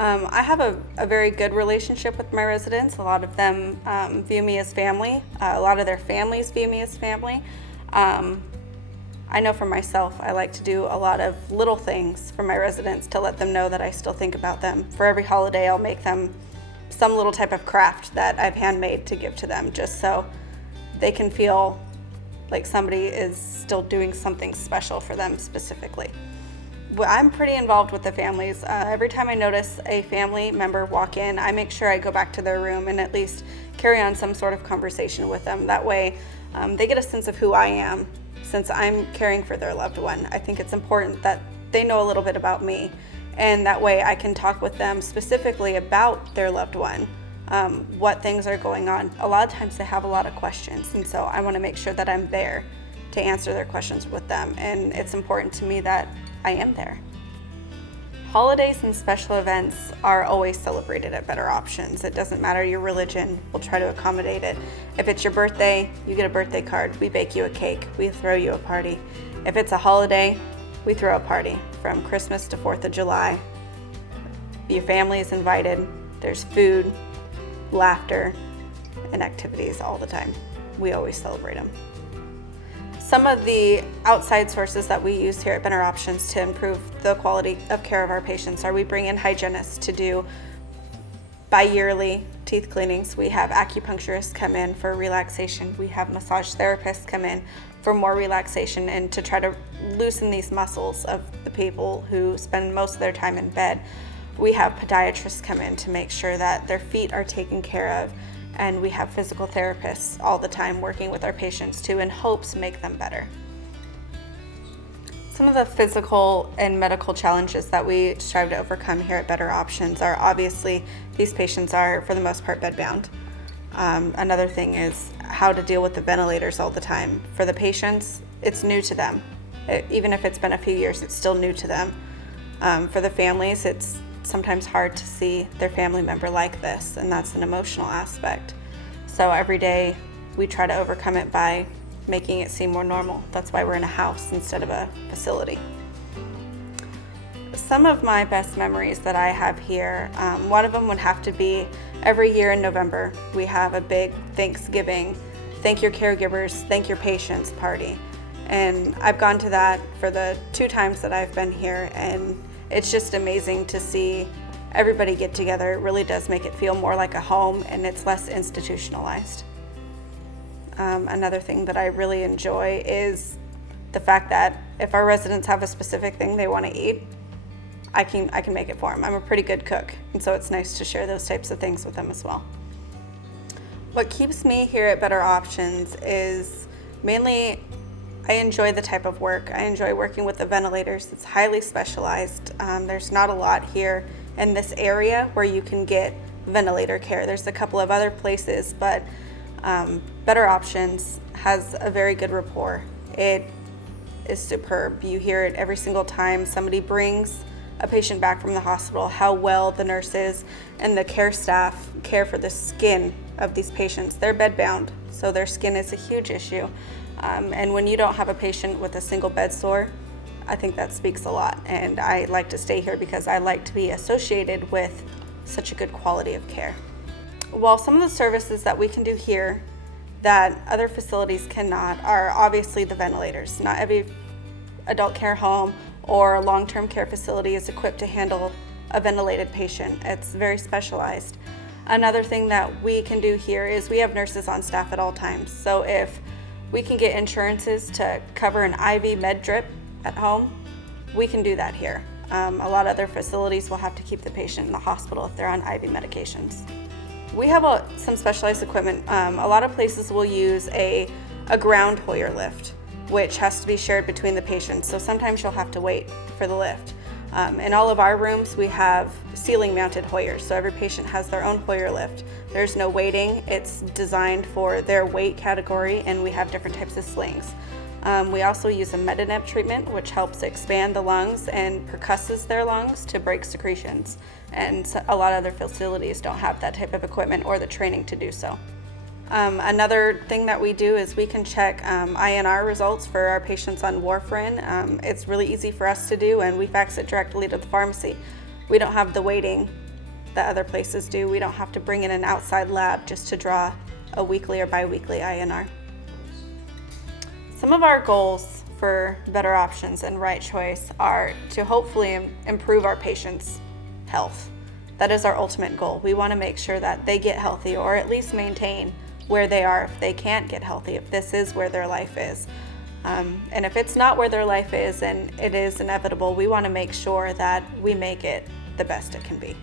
I have a very good relationship with my residents. A lot of them view me as family. A lot of their families view me as family. I know for myself, I like to do a lot of little things for my residents to let them know that I still think about them. For every holiday, I'll make them some little type of craft that I've handmade to give to them, just so they can feel like somebody is still doing something special for them specifically. I'm pretty involved with the families. Every time I notice a family member walk in, I make sure I go back to their room and at least carry on some sort of conversation with them. That way, they get a sense of who I am since I'm caring for their loved one. I think it's important that they know a little bit about me, and that way I can talk with them specifically about their loved one, what things are going on. A lot of times they have a lot of questions, and so I want to make sure that I'm there to answer their questions with them, and it's important to me that I am there. Holidays and special events are always celebrated at Better Options. It doesn't matter your religion, we'll try to accommodate it. If it's your birthday, you get a birthday card. We bake you a cake, we throw you a party. If it's a holiday, we throw a party from Christmas to 4th of July. Your family is invited. There's food, laughter, and activities all the time. We always celebrate them. Some of the outside sources that we use here at Better Options to improve the quality of care of our patients are we bring in hygienists to do bi-yearly teeth cleanings. We have acupuncturists come in for relaxation. We have massage therapists come in for more relaxation and to try to loosen these muscles of the people who spend most of their time in bed. We have podiatrists come in to make sure that their feet are taken care of, and we have physical therapists all the time working with our patients to, in hopes, make them better. Some of the physical and medical challenges that we strive to overcome here at Better Options are obviously these patients are, for the most part, bedbound. Another thing is how to deal with the ventilators all the time. For the patients, it's new to them. Even if it's been a few years, it's still new to them. For the families, it's sometimes hard to see their family member like this, and that's an emotional aspect. So every day we try to overcome it by making it seem more normal. That's why we're in a house instead of a facility. Some of my best memories that I have here, one of them would have to be every year in November, we have a big Thanksgiving, thank your caregivers, thank your patients party. And I've gone to that for the 2 times that I've been here, and it's just amazing to see everybody get together. It really does make it feel more like a home, and it's less institutionalized. Another thing that I really enjoy is the fact that if our residents have a specific thing they want to eat, I can make it for them. I'm a pretty good cook, and so it's nice to share those types of things with them as well. What keeps me here at Better Options is mainly I enjoy the type of work. I enjoy working with the ventilators. It's highly specialized. There's not a lot here in this area where you can get ventilator care. There's a couple of other places, but Better Options has a very good rapport. It is superb. You hear it every single time somebody brings a patient back from the hospital, how well the nurses and the care staff care for the skin of these patients. They're bedbound, so their skin is a huge issue. And when you don't have a patient with a single bed sore, I think that speaks a lot. And I like to stay here because I like to be associated with such a good quality of care. While some of the services that we can do here that other facilities cannot are obviously the ventilators. Not every adult care home or long-term care facility is equipped to handle a ventilated patient. It's very specialized. Another thing that we can do here is we have nurses on staff at all times. So if we can get insurances to cover an IV med drip at home, we can do that here. A lot of other facilities will have to keep the patient in the hospital if they're on IV medications. We have some specialized equipment. A lot of places will use a ground Hoyer lift, which has to be shared between the patients. So sometimes you'll have to wait for the lift. In all of our rooms, we have ceiling mounted Hoyers. So every patient has their own Hoyer lift. There's no waiting. It's designed for their weight category, and we have different types of slings. We also use a Medineb treatment, which helps expand the lungs and percusses their lungs to break secretions. And a lot of other facilities don't have that type of equipment or the training to do so. Another thing that we do is we can check INR results for our patients on warfarin. It's really easy for us to do, and we fax it directly to the pharmacy. We don't have the waiting that other places do. We don't have to bring in an outside lab just to draw a weekly or biweekly INR. Some of our goals for Better Options and Rite-Choice are to hopefully improve our patients' health. That is our ultimate goal. We want to make sure that they get healthy, or at least maintain where they are if they can't get healthy, if this is where their life is. And if it's not where their life is and it is inevitable, we want to make sure that we make it the best it can be.